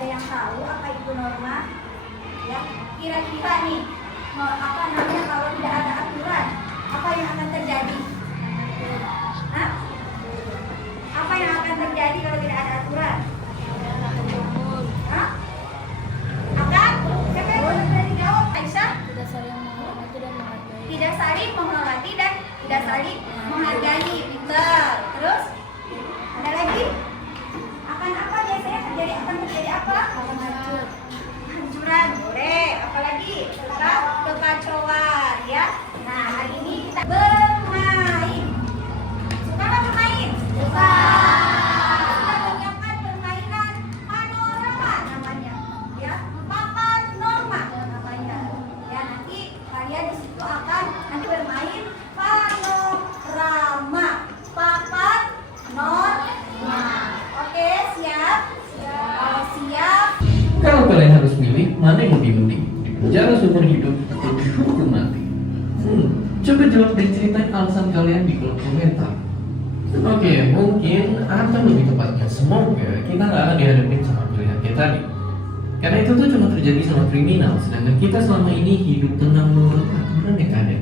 Ada yang tahu apa itu norma? Ya, kira-kira nih, apa namanya kalau tidak ada aturan, apa yang akan terjadi? Hah? Apa yang akan terjadi kalau tidak ada aturan? Hah? Akan? Siapa yang boleh dijawab? Aisyah? Tidak saling menghormati dan menghargai. Tidak saling menghormati dan tidak saling menghargai. Pintar. Terus? Ada lagi? Akan apa biasanya terjadi? Akan terjadi apa? Akan hancur. Hancuran. Boleh. Apalagi? Kekacauan. Ya. Nah, hari ini kita bermain. Suka nggak bermain? Suka. Kita menyiapkan permainan panorama namanya. Ya. Papan norma namanya. Ya, nanti kalian di situ akan nanti bermain panorama. Papan norma. Oke, siap? Kalau siap, Kalau kalian harus milih, mana yang lebih mending? Di penjara seumur hidup atau dihukum mati? Coba jawab dan ceritain alasan kalian di kolom komentar. Oke, mungkin atau lebih tepatnya semoga kita nggak akan dihadapin sama pilihan kita tadi. Karena itu tuh cuma terjadi sama kriminal, sedangkan kita selama ini hidup tenang menurut aturan yang ada.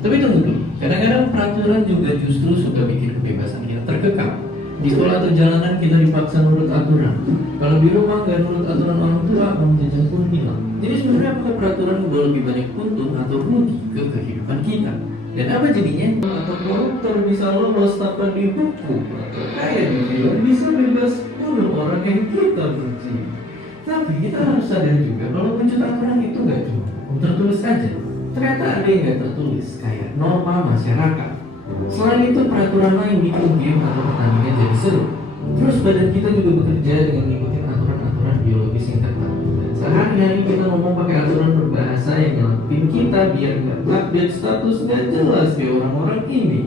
Tapi tunggu dulu, kadang-kadang peraturan juga justru suka bikin kebebasan kita terkekang. Di sekolah atau jalanan kita dipaksa nurut aturan. Kalau di rumah nggak nurut aturan orang tua, uang jajan pun hilang. Jadi sebenarnya apakah peraturan membawa lebih banyak untung atau rugi ke kehidupan kita? Dan apa jadinya? Atau koruptor bisa lolos tanpa dihukum, atau kayak di film bisa bebas bunuh orang yang kita benci. Tapi kita harus sadar juga kalau wujud aturan itu nggak cuma tertulis aja. Ternyata ada yang nggak tertulis, kayak norma masyarakat. Selain itu peraturan lain bikin game atau pertandingan jadi seru. Terus badan kita juga bekerja dengan mengikuti aturan-aturan biologis yang ketat. Sehari-hari kita ngomong pakai aturan berbahasa yang nyelamatin kita biar nggak update status nggak jelas kayak orang-orang ini.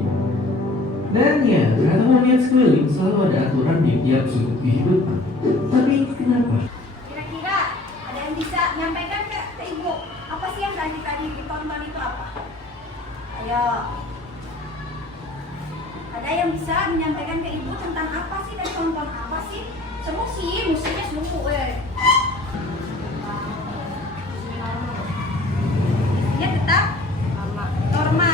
Dan ya, kata monyet sekeliling selalu ada aturan di tiap sudut kehidupan. Tapi kenapa? kira-kira ada yang bisa menyampaikan ke ibu? Apa sih yang tadi ditonton itu apa? Ayo. Ada yang bisa menyampaikan ke ibu tentang apa sih dan tonton apa sih? Semua sih, musiknya semua ya tetap norma,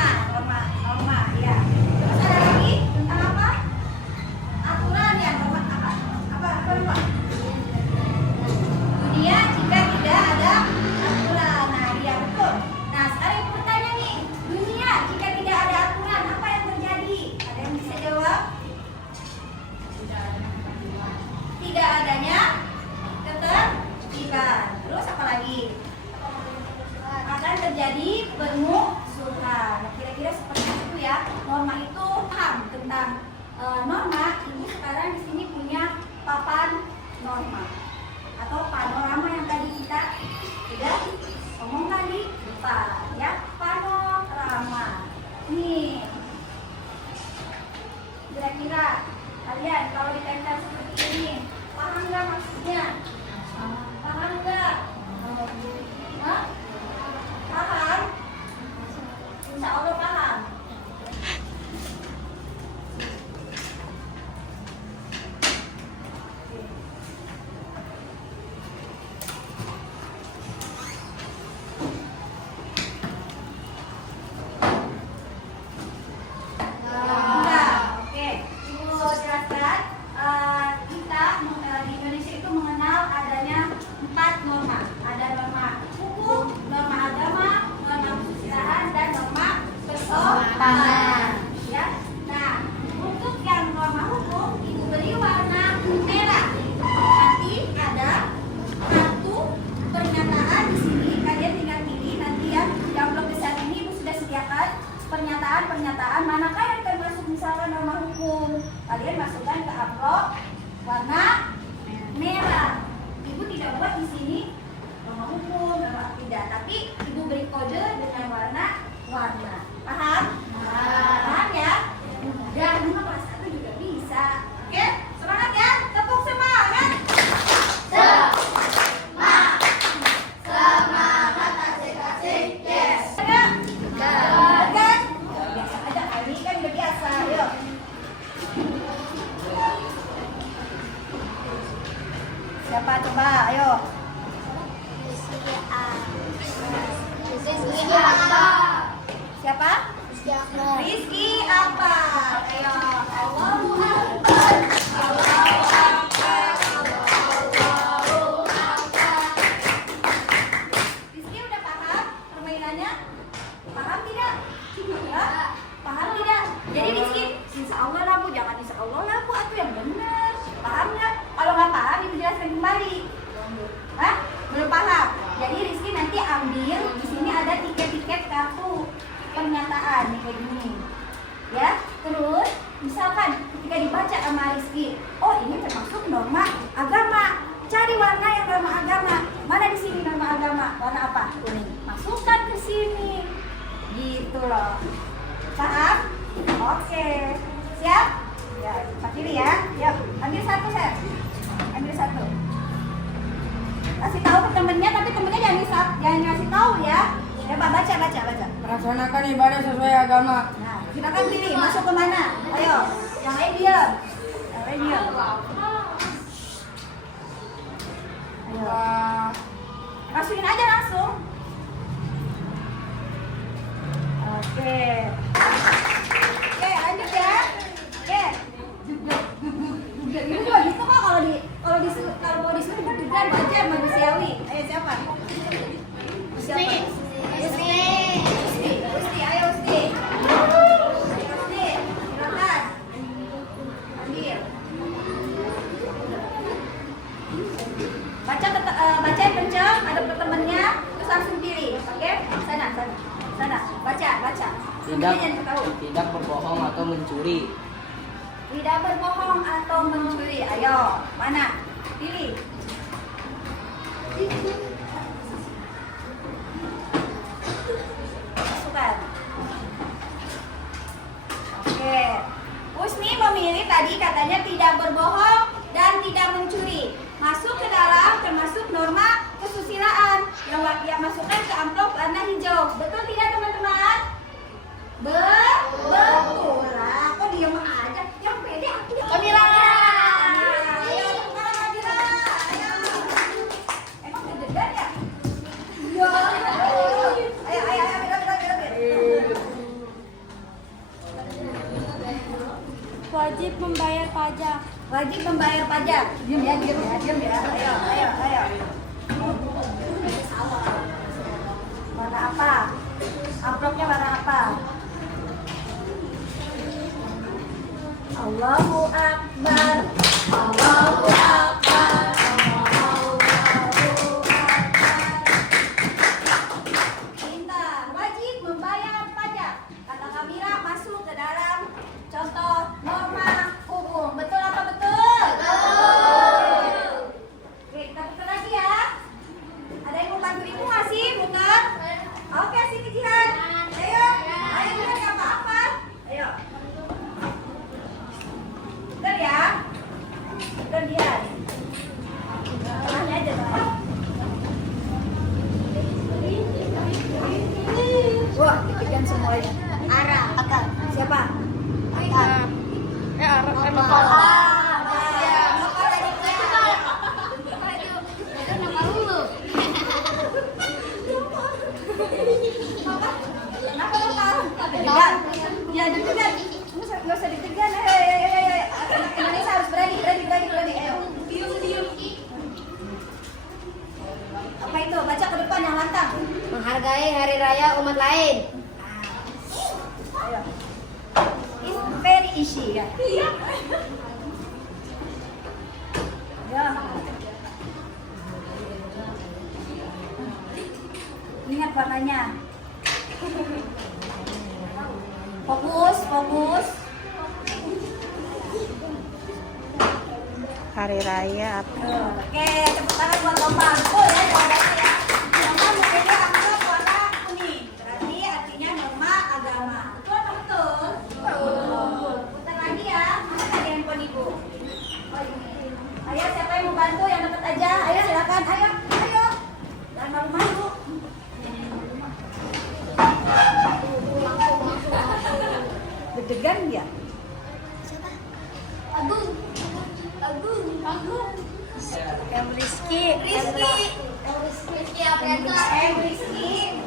ya. Terus ada lagi tentang apa? Aturan ya, norma apa lupa? Dunia jika tidak ada aturan. Nah, iya betul. Nah, sekarang ibu bertanya nih, dunia jika tidak ada aturan, apa yang terjadi? Ada yang bisa jawab? Tidak adanya ketertiban. Terus apa lagi? Akan terjadi permusuhan. Nah, kira-kira seperti itu ya. Norma itu paham tentang norma. Ibu sekarang di sini punya papan norma atau panorama yang tadi kita sudah omongkan di depan ya. Panorama. Nih. Kira-kira kalian kalau ditempel seperti ini, paham nggak maksudnya? Paham nggak? Hah? Paham? Insya Allah paham. Siapa coba? Ayo. Siapa? Rizky apa? Ayo. Allahu Akbar. Allahu Akbar. Allahu Akbar. Rizky udah paham permainannya? Paham tidak? Hah? Paham tidak? Jadi Rizky, insya Allah lah Bu, jangan insya Allah lah Bu, aku yang benar. Paham nggak? Kalau nggak paham, Ibu jelaskan kembali. Hah? Belum paham? Jadi Rizky nanti ambil, di sini ada tiket-tiket kartu pernyataan nih kayak gini. Ya, terus misalkan ketika dibaca sama Rizky, oh ini termasuk norma agama. Cari warna yang norma agama. Mana di sini norma agama? Warna apa? Kuning. Masukkan ke sini. Gitu loh. Paham? Oke. Siap? Ya, Pak Kiri ya. Yuk, ambil satu, Ser. Ambil satu. Kasih tahu ke temennya, tapi temennya jangan ngasih tahu ya. Ya, Pak, baca. Melaksanakan ibadah sesuai agama. Nah, silakan pilih, masuk ke mana? Ayo, yang lain diam. Yang lain diam. Ayo. Masukin aja langsung. Oke. Oke, lanjut ya. Oke. Ini juga gitu kok kalau mau disuruh deg-degan wajar manusiawi. Ayo siapa? Siapa? Usti, ayo Usti. Usti, silakan. Ambil. Baca yang kencang, ada temennya, terus langsung pilih. Oke? Sana. Baca. Tidak berbohong atau mencuri. Tidak berbohong atau mencuri. Ayo, mana? Pilih. Masukkan. Oke. Usni memilih tadi katanya tidak berbohong dan tidak mencuri. Masuk ke dalam termasuk norma kesusilaan yang masukkan ke amplop warna hijau. Betul tidak teman-teman? Betul lah. Kok diam aja? Yang pede aku yang Kamila. Ayo, sekarang Kamila. Ayo. Emang deg-degan ya? Iya. Ayo, ambil. Wajib membayar pajak. Wajib membayar pajak. Diam ya. Ayo. Warna apa? Amplopnya warna apa? Allahu Akbar. Allahu Akbar. Allahu Akbar. Pintar. Wajib membayar pajak. Kata Kamila masuk ke dalam contoh norma hukum. Betul apa betul? Betul. Oke, kita putar lagi ya. Ada yang mau bantu ibu nggak sih? Putar. Oke, sini Jihan. Ayo Jihan nggak apa-apa. Ayo. Putar ya. Putar Jihan. Tengahnya aja Bang. Wah, deg-degan semuanya. Akal. Siapa? Akal. Nopal. Nopal dari dia. Itu nama lu. Kenapa Nopal? Deg-degan. Ya deg-degan. Nggak usah deg-degan. Ayo. Indonesia harus berani. Ayo. Diam. Apa itu? Baca ke depan yang lantang. Menghargai hari raya umat lain. Ayo. It's very easy ya. Iya. Ya. Ingat warnanya. Fokus. Hari raya apa? Oke, tepuk tangan buat Lomba. Betul ya jawabannya ya. Lomba memilih amplop warna kuning. Berarti artinya norma agama. Betul atau betul? Betul. Putar lagi ya. Mana tadi handphone ibu? Oh ini. Ayo siapa yang mau bantu yang dapat aja? Ayo silakan. Ayo. Jangan malu-malu. Deg-degan ya? Siapa? Agung. Oke, beli Rizky. Rizky Aprianto. Rizky.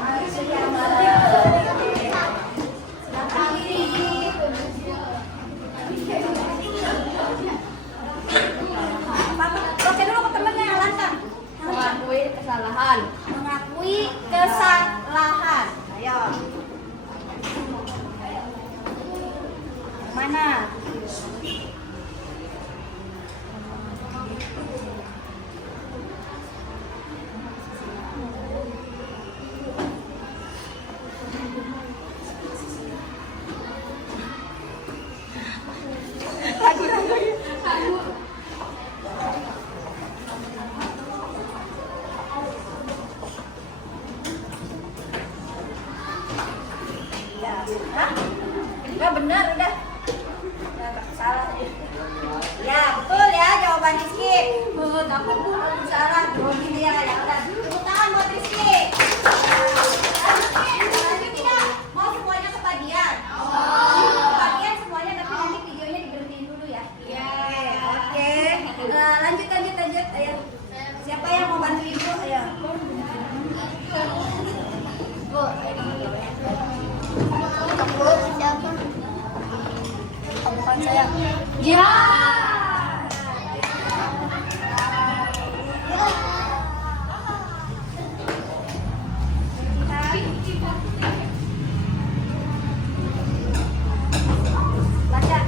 Mari silakan. Silakan diri. Oke dulu ke temennya yang lantang. Mengakui kesalahan. Mengakui kesalahan. Ayo. Mana? Hah? Enggak benar udah. Ya, salah. Ya, betul ya jawaban Rizky. Takut salah. Grogi dia ya udah. Tepuk tangan buat Rizky. Lanjut tidak? Mau semuanya kebagian? Kebagian semuanya tapi nanti videonya diberhentiin dulu ya. Oke. Lanjut. Ayo. Siapa yang mau bantu ibu? Ayo. Bukan saya. Ya. Baca.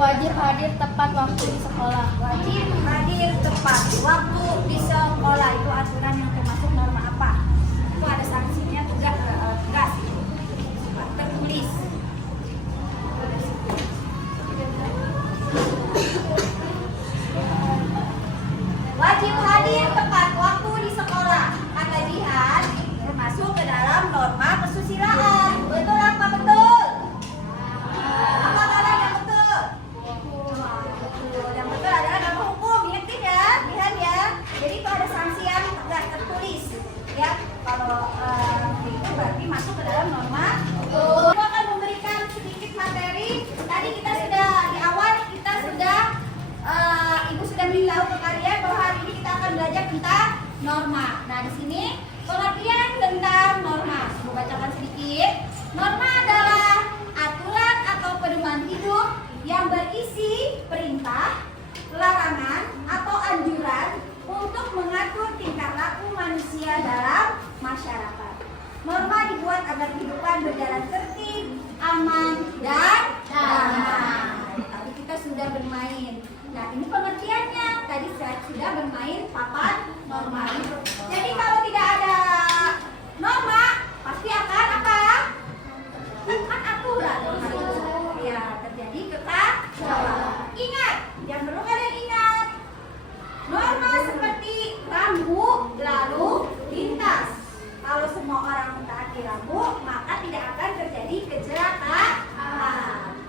Wajib hadir tepat waktu di sekolah. Wajib hadir tepat waktu di sekolah itu aturan yang termasuk norma apa? Itu ada sanksinya juga tegas, tertulis. Wajib hadir tepat waktu di sekolah. Kata Jihan termasuk ke dalam norma kesusilaan. Betul apa betul? Apa kalian yang betul? Yang betul adalah norma hukum. Ingat tidak, Jihan ya. Jadi itu ada sanksi yang tegas tertulis. Ya, kalau itu berarti masuk ke dalam norma. Aku akan memberikan sedikit materi. Tadi kita sudah di awal Ibu sudah beritahu ke kalian bahwa hari ini kita akan belajar tentang norma. Nah, di sini pengertian tentang norma. Saya bacakan sedikit. Norma adalah aturan atau pedoman hidup yang berisi perintah, larangan, atau anjuran untuk mengatur tingkah laku manusia dalam masyarakat. Norma dibuat agar kehidupan berjalan tertib, aman, dan damai. Tadi kita sudah bermain. Nah, ini pengertiannya. Tadi saya sudah bermain papan norma. Jadi kalau tidak ada norma, pasti akan apa? Bukan aturan. Ya, terjadi kekacauan. Ingat, yang perlu kalian ingat. Norma seperti rambu lalu lintas. Kalau semua orang mentaati rambu, maka tidak akan terjadi kecelakaan.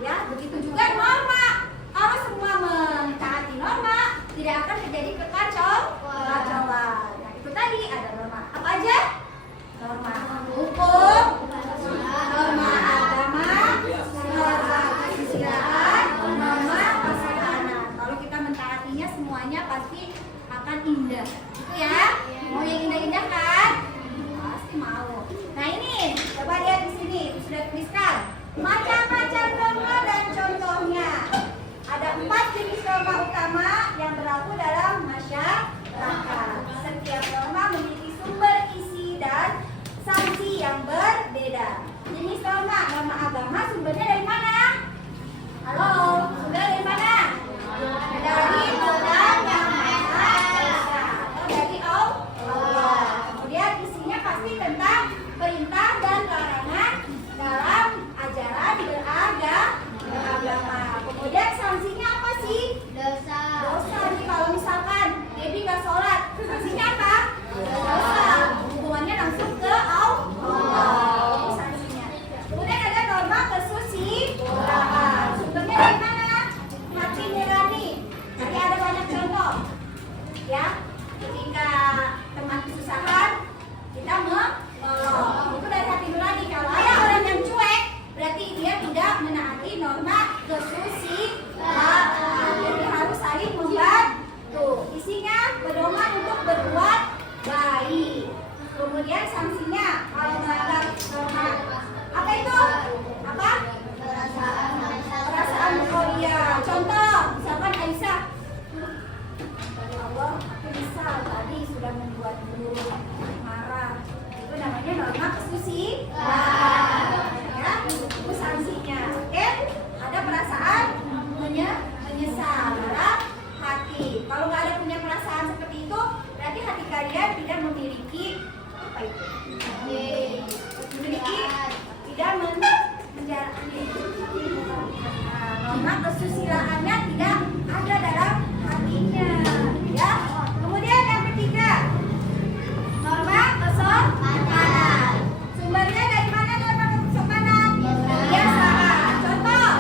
Ya, begitu juga norma. Kalau semua mentaati norma, tidak akan terjadi kekacauan. Nah, itu tadi ada norma. Apa aja? Norma hukum, norma agama, norma kesusilaan, norma persetanah. Kalau kita mentaatinya semuanya pasti akan indah. Itu ya. Mau yang indah-indah kan? Pasti mau. Nah, ini coba lihat di sini. Sudah tuliskan macam-macam norma dan contohnya. Ada 4 jenis norma utama yang berlaku dalam masyarakat. Setiap norma memiliki sumber isi dan sanksi yang berbeda. Jenis norma agama sumbernya dari mana? Halo, sumbernya dari mana? Dari Tuhan Yang Maha Esa atau dari Allah. Kemudian isinya pasti tentang perintah dan larangan dalam ajaran beragama. Kemudian sanksinya apa sih? Dosa. Nih kalau misalkan Debbie nggak sholat, sanksinya apa? Dosa. Hubungannya langsung ke Allah. Sanksinya. Kemudian ada norma kesusilaan. Sumbernya dari mana? Hati nurani. Tadi ada banyak contoh. Ya, ketika teman kesusahan, kita menolong. Itu dari hati nurani. Kalau ada orang yang cuek, berarti dia tidak menaati norma kesusilaan. Jadi harus saling membantu. Isinya pedoman Kemudian sanksinya kalau melanggar norma. Apa itu? Apa? Perasaan. Oh iya. Contoh, misalkan Aisyah. Ya Allah, misal tadi sudah membuat guru marah. Itu namanya norma kesusilaan. Ya, itu sanksinya. Oke? Ada perasaan menyesal, marah, hati. Kalau nggak ada punya perasaan seperti itu, berarti hati kalian tidak memiliki apa itu? Memiliki tidak menjalani norma kesusilaannya tidak ada dalam hatinya, ya. Kemudian yang ketiga, norma kesopanan. Sumbernya dari mana norma kesopanan? Kebiasaan. Contoh,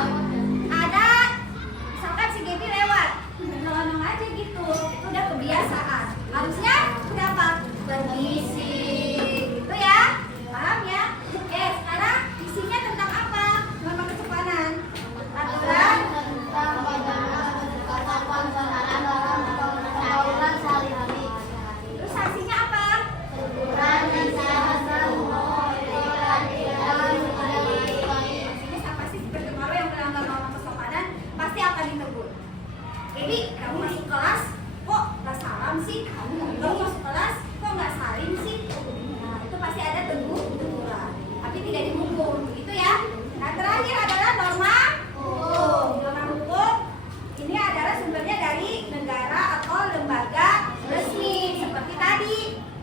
ada misalkan si Gaby lewat, nolong aja gitu, itu udah kebiasaan. Harusnya kenapa? Permisi, gitu ya. Paham ya? Oke, sekarang isinya tentang apa? Norma kesopanan. Aturan. Terus sanksinya apa? Sanksinya pasti seperti kalau yang melanggar norma kesopanan pasti akan ditegur. Jadi kamu masuk kelas kok nggak salam sih? Kamu masuk kelas kok nggak salim sih? Nah itu pasti ada teguran, tapi tidak dihukum, begitu ya. Nah terakhir adalah norma hukum. Norma hukum ini adalah sumbernya dari negara atau lembaga resmi seperti tadi.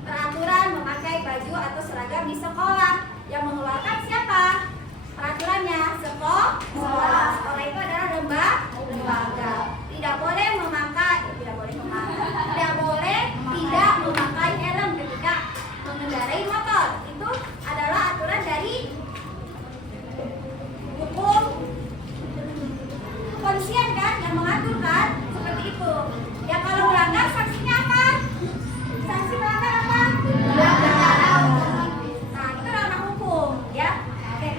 Peraturan memakai baju atau seragam di sekolah yang mengeluarkan siapa? Peraturannya sekolah. Sekolah itu adalah lembaga. Tidak boleh tidak memakai helm ketika mengendarai motor. Itu adalah aturan dari hukum kepolisian kan yang mengatur kan seperti itu. Ya kalau melanggar sanksinya apa? Sanksi melanggar apa? Nah itu norma hukum ya. Oke,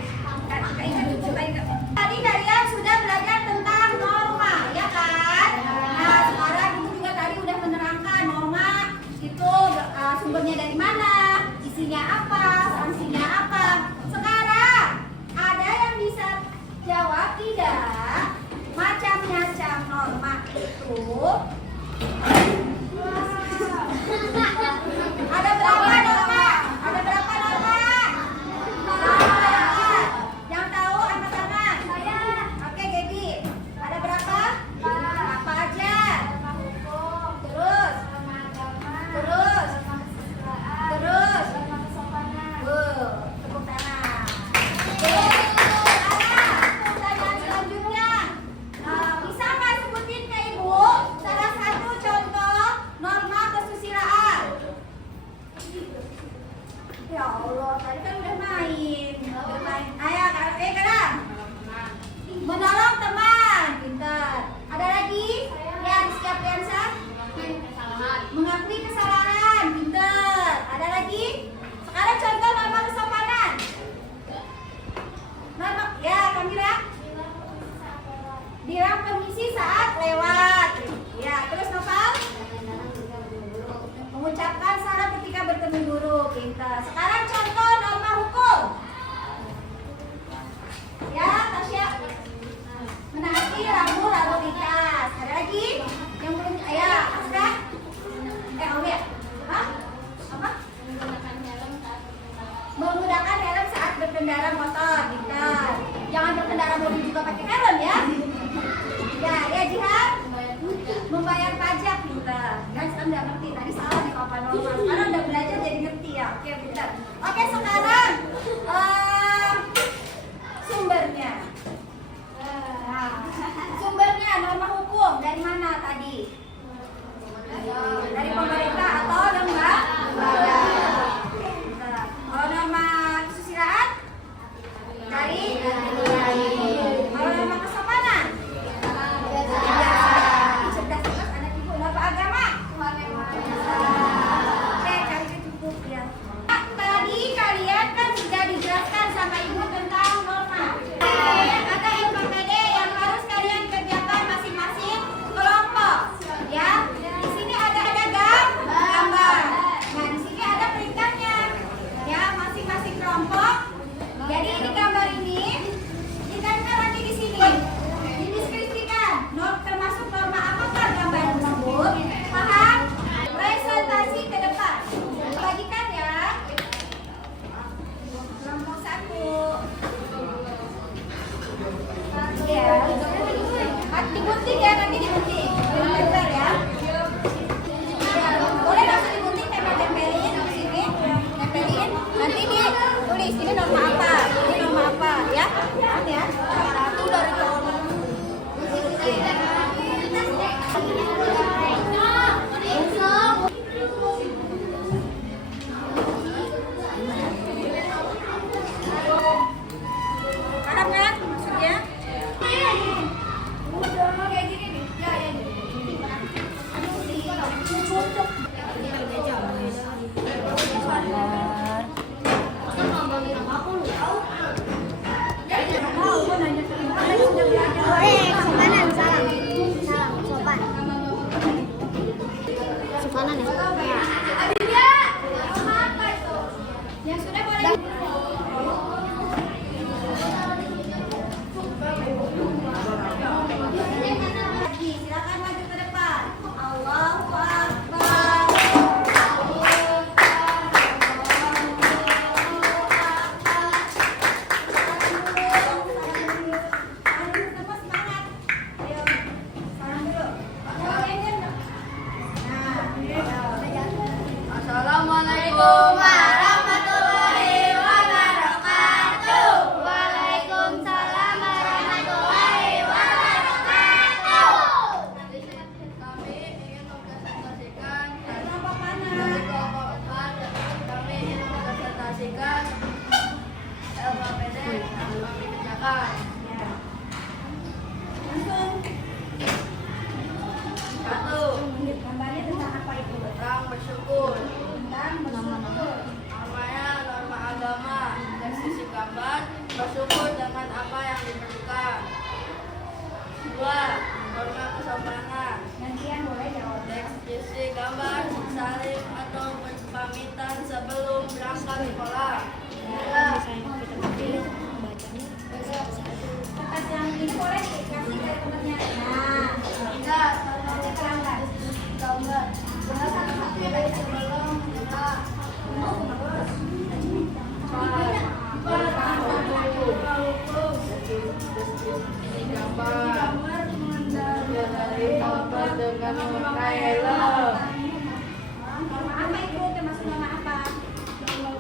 tadi kalian sudah belajar tentang norma ya kan? Nah sekarang itu juga tadi udah menerangkan norma itu sumbernya dari mana, isinya apa, sanksinya apa. Sekarang ada yang bisa jawab tidak? Macam-macam norma itu ada berapa norma? Ada berapa norma? Yang tahu angkat tangan. Saya. Oke, Gaby. Ada berapa? Apa aja? Terus. Tepuk tangan. Pertanyaan selanjutnya. Bisa nggak sebutin ke Ibu salah satu contoh norma kesusilaan? Ya Allah, tadi kan udah main. Ayo, kadang. Menolong teman, pintar. Ada lagi? Ya, Rizka Priyansa. Mengakui kesalahan, pintar. Ada lagi? Sekarang contoh norma kesopanan. Norma, ya Kamila. Bilang permisi saat lewat. Ya, terus Noval? Mengucapkan salam ketika bertemu guru, pintar. Sekarang contoh norma hukum. Ya, Tasya. Menaati rambu lalu lintas. Ada lagi? Yang belum? Ya, Asra. Oke. Hah? Apa? Menggunakan helm saat berkendara motor, pintar. Jangan berkendara mobil juga pakai helm ya. Ya Jihan. Membayar pajak, pintar. Kan sekarang udah ngerti, tadi salah di papan normal. Sekarang udah belajar jadi ngerti ya. Oke, pintar. Oke, sekarang sumbernya. Nah, sumbernya norma hukum dari mana tadi? Dari pemerintah atau lembaga. Kalau norma kesusilaan dari kalau norma kesopanan cerdas anak ibu. Norma agama oke, kali itu cukup ya. Tadi kalian kan sudah dijelaskan sama ibu tentang norma. Ada NKPD yang harus kalian kerjakan masing-masing kelompok ya. Di sini ada Mana nih? Aditya, apa itu? Yang sudah boleh. Silakan maju ke depan. Allahu Akbar. Semua semangat. Ayo, salam dulu. Assalamualaikum warahmatullahi wabarakatuh. Waalaikumsalam warahmatullahi wabarakatuh. Kami ingin mempresentasikan Kelompok mana? dari kelompok 4. Kami ingin mempresentasikan LKPD yang kami kerjakan. Ya. Langsung. Satu, Gambarnya tentang apa itu? tentang bersyukur. Tentang bersyukur. Namanya norma agama. Dari sisi gambar, bersyukur dengan apa yang diperlukan. 2. Norma kesopanan. Gantian boleh jawab. Dari sisi gambar, salim atau pamitan sebelum berangkat sekolah. 3. Kertas yang ini boleh dikasih ke temannya. Nah, 3. nanti terangkan. Gambar. Satu-satu dari sebelum berangkat. 4. Gambar. Dari apa dengan warna yellow. Norma apa itu? Termasuk norma apa? Nomor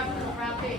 siap untuk rapi.